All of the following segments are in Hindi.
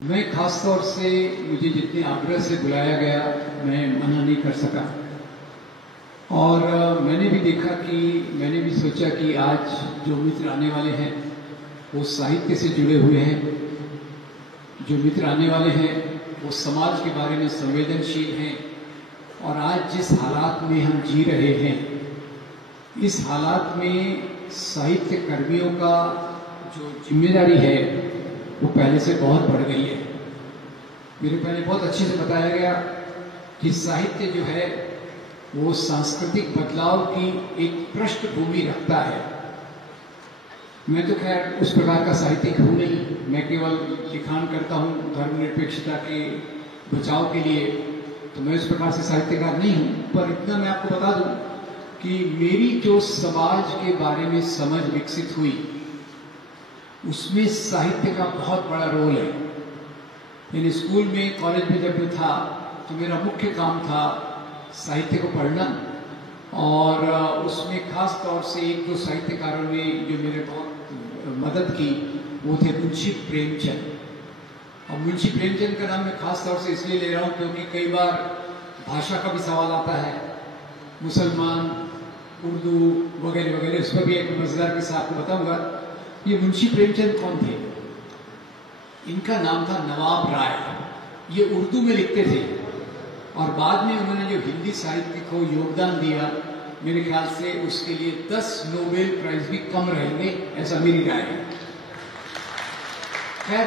मैं खास तौर से मुझे जितने आग्रह से बुलाया गया मैं मना नहीं कर सका। और मैंने भी देखा कि मैंने भी सोचा कि आज जो मित्र आने वाले हैं वो साहित्य से जुड़े हुए हैं, जो मित्र आने वाले हैं वो समाज के बारे में संवेदनशील हैं। और आज जिस हालात में हम जी रहे हैं, इस हालात में साहित्य कर्मियों का जो जिम्मेदारी है वो पहले से बहुत बढ़ गई है। मेरे पहले बहुत अच्छे से बताया गया कि साहित्य जो है वो सांस्कृतिक बदलाव की एक पृष्ठभूमि रखता है। मैं तो खैर उस प्रकार का साहित्यिक हूँ नहीं, मैं केवल लिखान करता हूँ धर्मनिरपेक्षता के बचाव के लिए, तो मैं उस प्रकार से साहित्यकार नहीं हूँ। पर इतना मैं आपको बता दूँ कि मेरी जो समाज के बारे में समझ विकसित हुई उसमें साहित्य का बहुत बड़ा रोल है। यानी स्कूल में, कॉलेज में जब मैं था तो मेरा मुख्य काम था साहित्य को पढ़ना, और उसमें खास तौर से एक दो साहित्यकारों ने जो मेरे बहुत मदद की वो थे मुंशी प्रेमचंद। और मुंशी प्रेमचंद का नाम मैं खास तौर से इसलिए ले रहा हूँ क्योंकि कई बार भाषा का भी सवाल आता है, मुसलमान, उर्दू वगैरह वगैरह। उस पर भी एक मजेदार किस्सा आपको बताऊंगा। ये मुंशी प्रेमचंद कौन थे? इनका नाम था नवाब राय। ये उर्दू में लिखते थे और बाद में उन्होंने जो हिंदी साहित्य को योगदान दिया, मेरे ख्याल से उसके लिए 10 नोबेल प्राइज भी कम रहेंगे, ऐसा मेरी राय है। खैर,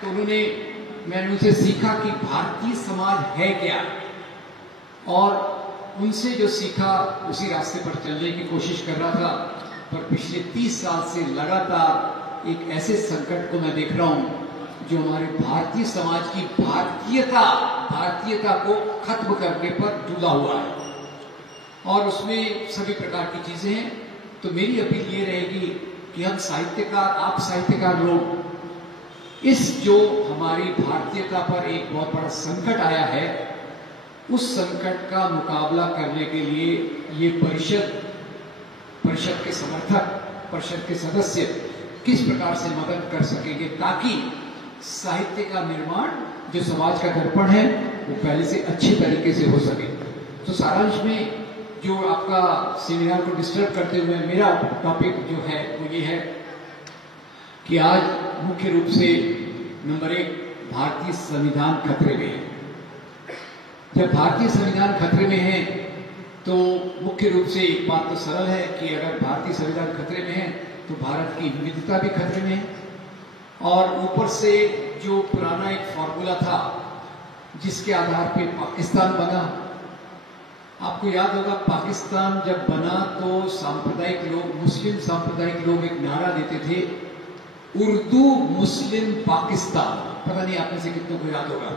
तो मैंने उनसे सीखा कि भारतीय समाज है क्या, और उनसे जो सीखा उसी रास्ते पर चलने की कोशिश कर रहा था। पर पिछले 30 साल से लगातार एक ऐसे संकट को मैं देख रहा हूं जो हमारे भारतीय समाज की भारतीयता को खत्म करने पर जुड़ा हुआ है, और उसमें सभी प्रकार की चीजें हैं। तो मेरी अपील ये रहेगी कि हम साहित्यकार, आप साहित्यकार लोग, इस जो हमारी भारतीयता पर एक बहुत बड़ा संकट आया है, उस संकट का मुकाबला करने के लिए ये परिषद के समर्थक, परिषद के सदस्य किस प्रकार से मदद कर सकेंगे ताकि साहित्य का निर्माण, जो समाज का दर्पण है, वो पहले से अच्छे तरीके से हो सके। तो सारांश में जो आपका सेमिनार को डिस्टर्ब करते हुए मेरा टॉपिक जो है वो ये है कि आज मुख्य रूप से नंबर 1, भारतीय संविधान खतरे में है। जब भारतीय संविधान खतरे में है तो मुख्य रूप से एक बात तो सरल है कि अगर भारतीय संविधान खतरे में है तो भारत की विविधता भी खतरे में है। और ऊपर से जो पुराना एक फॉर्मूला था जिसके आधार पे पाकिस्तान बना, आपको याद होगा पाकिस्तान जब बना तो सांप्रदायिक लोग, मुस्लिम सांप्रदायिक लोग एक नारा देते थे, उर्दू मुस्लिम पाकिस्तान। पता नहीं आप में से कितनों को याद होगा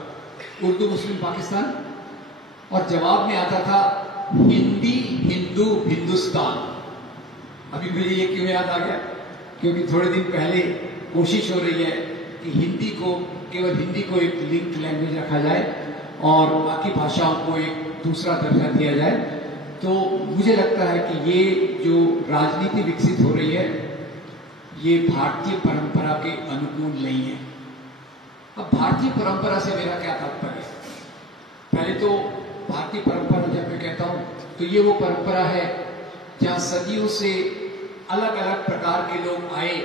उर्दू मुस्लिम पाकिस्तान। और जवाब में आता था हिंदी हिंदू हिंदुस्तान। अभी मुझे ये क्यों याद आ गया? क्योंकि थोड़े दिन पहले कोशिश हो रही है कि केवल हिंदी को एक लिंक्ड लैंग्वेज रखा जाए और बाकी भाषाओं को एक दूसरा दर्जा दिया जाए। तो मुझे लगता है कि ये जो राजनीति विकसित हो रही है ये भारतीय परंपरा के अनुकूल नहीं है। अब भारतीय परंपरा से मेरा क्या तात्पर्य है? पहले तो भारतीय परंपरा जब मैं कहता हूं तो ये वो परंपरा है जहां सदियों से अलग अलग प्रकार के लोग आए,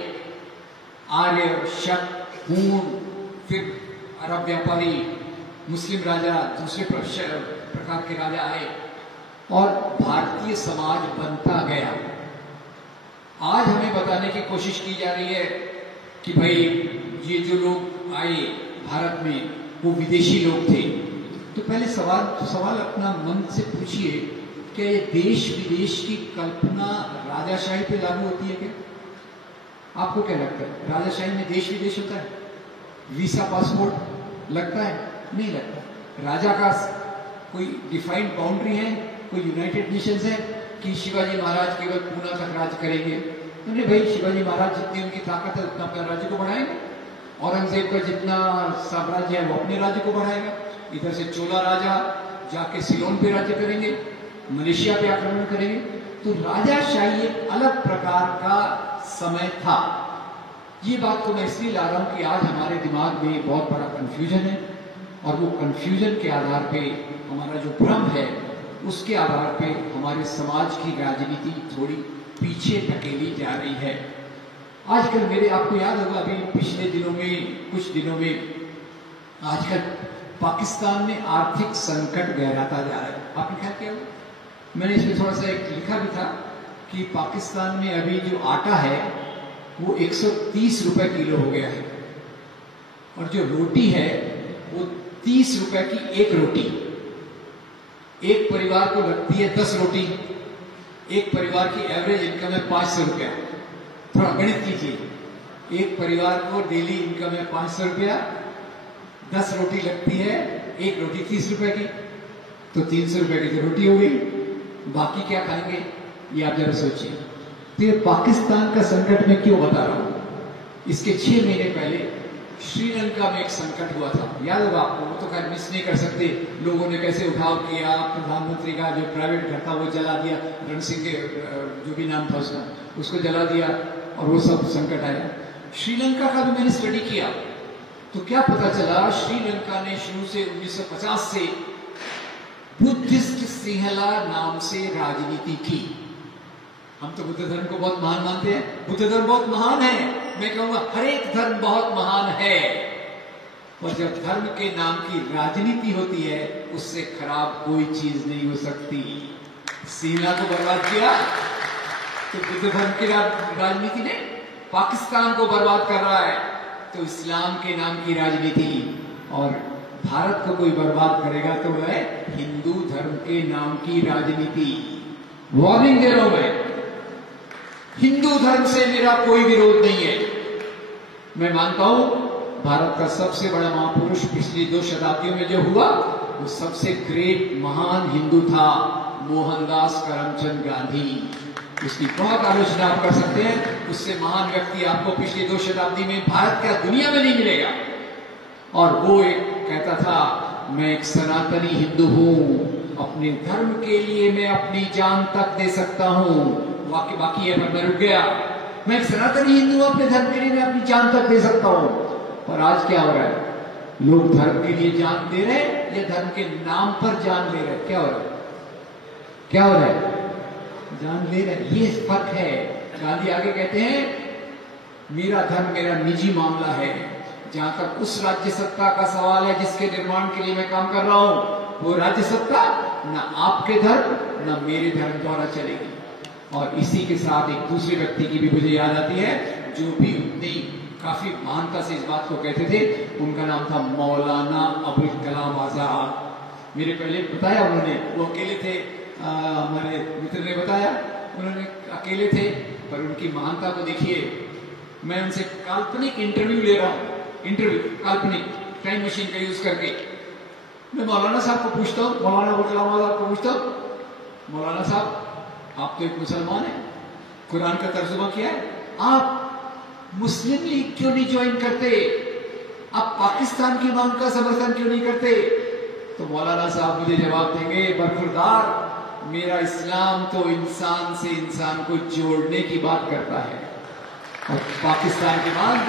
आर्य, शक, हूण, फिर अरब व्यापारी, मुस्लिम राजा, दूसरे प्रकार के राजा आए और भारतीय समाज बनता गया। आज हमें बताने की कोशिश की जा रही है कि भाई ये जो लोग आए भारत में वो विदेशी लोग थे। तो पहले सवाल अपना मन से पूछिए, क्या ये देश विदेश की कल्पना राजाशाही पे लागू होती है क्या? आपको क्या लगता है? राजाशाही में देश विदेश होता है? वीसा पासपोर्ट लगता है? नहीं लगता। राजा का कोई डिफाइंड बाउंड्री है, कोई यूनाइटेड नेशंस है कि शिवाजी महाराज केवल पूना तक राज करेंगे? नहीं भाई, शिवाजी महाराज जितनी उनकी ताकत है उतना अपने राज्य को बढ़ाएंगे। औरंगजेब का जितना साम्राज्य है वो अपने राज्य को बढ़ाएगा। इधर से चोला राजा जाके सिलोन पे राज्य करेंगे, मलेशिया पे आक्रमण करेंगे। तो राजाशाही एक अलग प्रकार का समय था। ये बात को मैं इसलिए ला रहा हूं कि आज हमारे दिमाग में बहुत बड़ा कंफ्यूजन है, और वो कंफ्यूजन के आधार पे हमारा जो भ्रम है उसके आधार पे हमारे समाज की राजनीति थोड़ी पीछे धकेली जा रही है। आजकल मेरे आपको याद होगा अभी पिछले दिनों में, कुछ दिनों में आजकल पाकिस्तान में आर्थिक संकट गहराता जा रहा है। आपने ख्याल किया? मैंने इसमें थोड़ा सा एक लिखा भी था कि पाकिस्तान में अभी जो आटा है वो 130 रुपए किलो हो गया है, और जो रोटी है वो 30 रुपए की एक रोटी। एक परिवार को लगती है 10 रोटी, एक परिवार की एवरेज इनकम है 500 रुपया। थोड़ा गणित कीजिए, एक परिवार को डेली इनकम है 500 रुपया, 10 रोटी लगती है, एक रोटी 30 रुपए की, तो 300 रुपए की तो रोटी हो गई, बाकी क्या खाएंगे? ये आप जरा सोचिए। तो ये पाकिस्तान का संकट मैं क्यों बता रहा हूं? इसके 6 महीने पहले श्रीलंका में एक संकट हुआ था, याद होगा आपको? वो तो खैर मिस नहीं कर सकते, लोगों ने कैसे उठाव किया, प्रधानमंत्री का जो प्राइवेट घर था वो जला दिया, रण सिंह के जो भी नाम था उसका, उसको जला दिया, और वो सब संकट आया। श्रीलंका का भी मैंने स्टडी किया तो क्या पता चला, श्रीलंका ने शुरू से 1950 से बुद्धिस्ट सिंहला नाम से राजनीति की। हम तो बुद्ध धर्म को बहुत महान मानते हैं, बुद्ध धर्म बहुत महान है, मैं कहूंगा हर एक धर्म बहुत महान है, और जब धर्म के नाम की राजनीति होती है उससे खराब कोई चीज नहीं हो सकती। सेना को बर्बाद किया तो बुद्ध धर्म की राजनीति ने, पाकिस्तान को बर्बाद कर रहा है तो इस्लाम के नाम की राजनीति, और भारत को कोई बर्बाद करेगा तो वह है हिंदू धर्म के नाम की राजनीति। वार्निंग दे रहा हूं मैं, हिंदू धर्म से मेरा कोई विरोध नहीं है। मैं मानता हूं भारत का सबसे बड़ा महापुरुष पिछली 2 शताब्दियों में जो हुआ वो सबसे ग्रेट महान हिंदू था, मोहनदास करमचंद गांधी। उसकी बहुत आलोचना आप कर सकते हैं, उससे महान व्यक्ति आपको पिछली 2 शताब्दी में भारत का दुनिया में नहीं मिलेगा। और वो एक कहता था, मैं एक सनातनी हिंदू हूं, अपने धर्म के लिए मैं अपनी जान तक दे सकता हूं। बाकी है, मैं रुक गया। मैं एक सनातनी हिंदू हूं, अपने धर्म के लिए मैं अपनी जान तक दे सकता हूं। और आज क्या हो रहा है? लोग धर्म के लिए जान दे रहे हैं या धर्म के नाम पर जान ले रहे हैं? क्या हो रहा है? क्या हो रहा है? जान ले रहे हैं। ये फर्क है। गांधी आगे कहते हैं, मेरा धर्म मेरा निजी मामला है। जहां तक उस राज्य सत्ता का सवाल है जिसके निर्माण के लिए मैं काम कर रहा हूं, वो राज्य सत्ता ना आपके धर्म ना मेरे धर्म द्वारा चलेगी। और इसी के साथ एक दूसरे व्यक्ति की भी मुझे याद आती है, जो भी उतनी काफी महानता से इस बात को कहते थे, उनका नाम था मौलाना अबुल कलाम आजाद। मेरे पहले बताया उन्होंने, वो अकेले थे, हमारे मित्र ने बताया, उन्होंने अकेले थे, पर उनकी महानता को देखिए। मैं उनसे काल्पनिक इंटरव्यू ले रहा हूं, इंटरव्यू काल्पनिक, टाइम मशीन का यूज करके। मैं मौलाना साहब को पूछता हूँ, मौलाना अबुल कलाम आजाद को पूछता हूँ, मौलाना साहब आप तो एक मुसलमान हैं, कुरान का तर्जुमा किया है, आप मुस्लिम लीग क्यों नहीं ज्वाइन करते? आप पाकिस्तान की मांग का समर्थन क्यों नहीं करते? तो मौलाना साहब मुझे जवाब देंगे, बरखुरदार, मेरा इस्लाम तो इंसान से इंसान को जोड़ने की बात करता है, और पाकिस्तान की मांग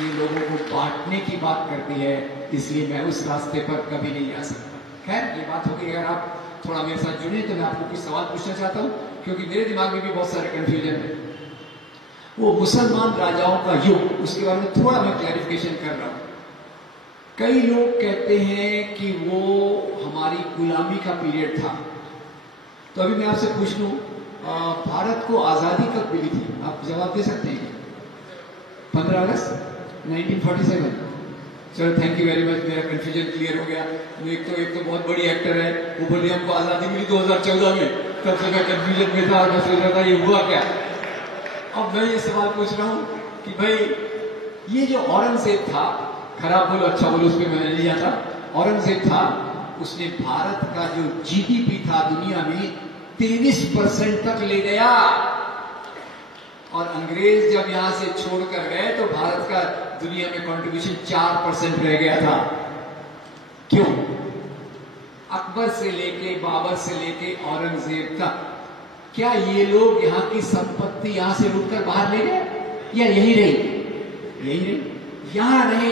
ये लोगों को बांटने की बात करती है, इसलिए मैं उस रास्ते पर कभी नहीं आ सकता। खैर, ये बात होगी। अगर आप थोड़ा मेरे साथ जुड़े तो मैं आपको कुछ सवाल पूछना चाहता हूं, क्योंकि मेरे दिमाग में भी बहुत सारे कंफ्यूजन है। वो मुसलमान राजाओं का युग, उसके बारे में थोड़ा मैं क्लैरिफिकेशन कर रहा हूं। कई लोग कहते हैं कि वो हमारी गुलामी का पीरियड था। तो अभी मैं आपसे पूछ लूं, भारत को आजादी कब मिली थी? आप जवाब दे सकते हैं? 15 अगस्त 1947। चलो, थैंक यू वेरी मच, मेरा कंफ्यूजन क्लियर हो गया। एक तो बहुत बड़ी एक्टर है, वो बोले हमको आजादी मिली 2014 में, तब से मैं कंफ्यूजन में था, मैं सोच रहा था ये हुआ क्या। अब मैं ये सवाल पूछ रहा हूं कि भाई ये जो औरंगजेब था, खराब बोलो अच्छा बोलो, उस पर मैंने नहीं जाता, औरंगजेब था, उसने भारत का जो जीडीपी था दुनिया में 23% तक ले गया, और अंग्रेज जब यहां से छोड़कर गए तो भारत का दुनिया में कंट्रीब्यूशन 4% रह गया था। क्यों? अकबर से लेके, बाबर से लेके औरंगजेब तक, क्या ये लोग यहाँ की संपत्ति यहां से लूटकर बाहर ले गए या यही रही? यही नहीं, यहाँ रहे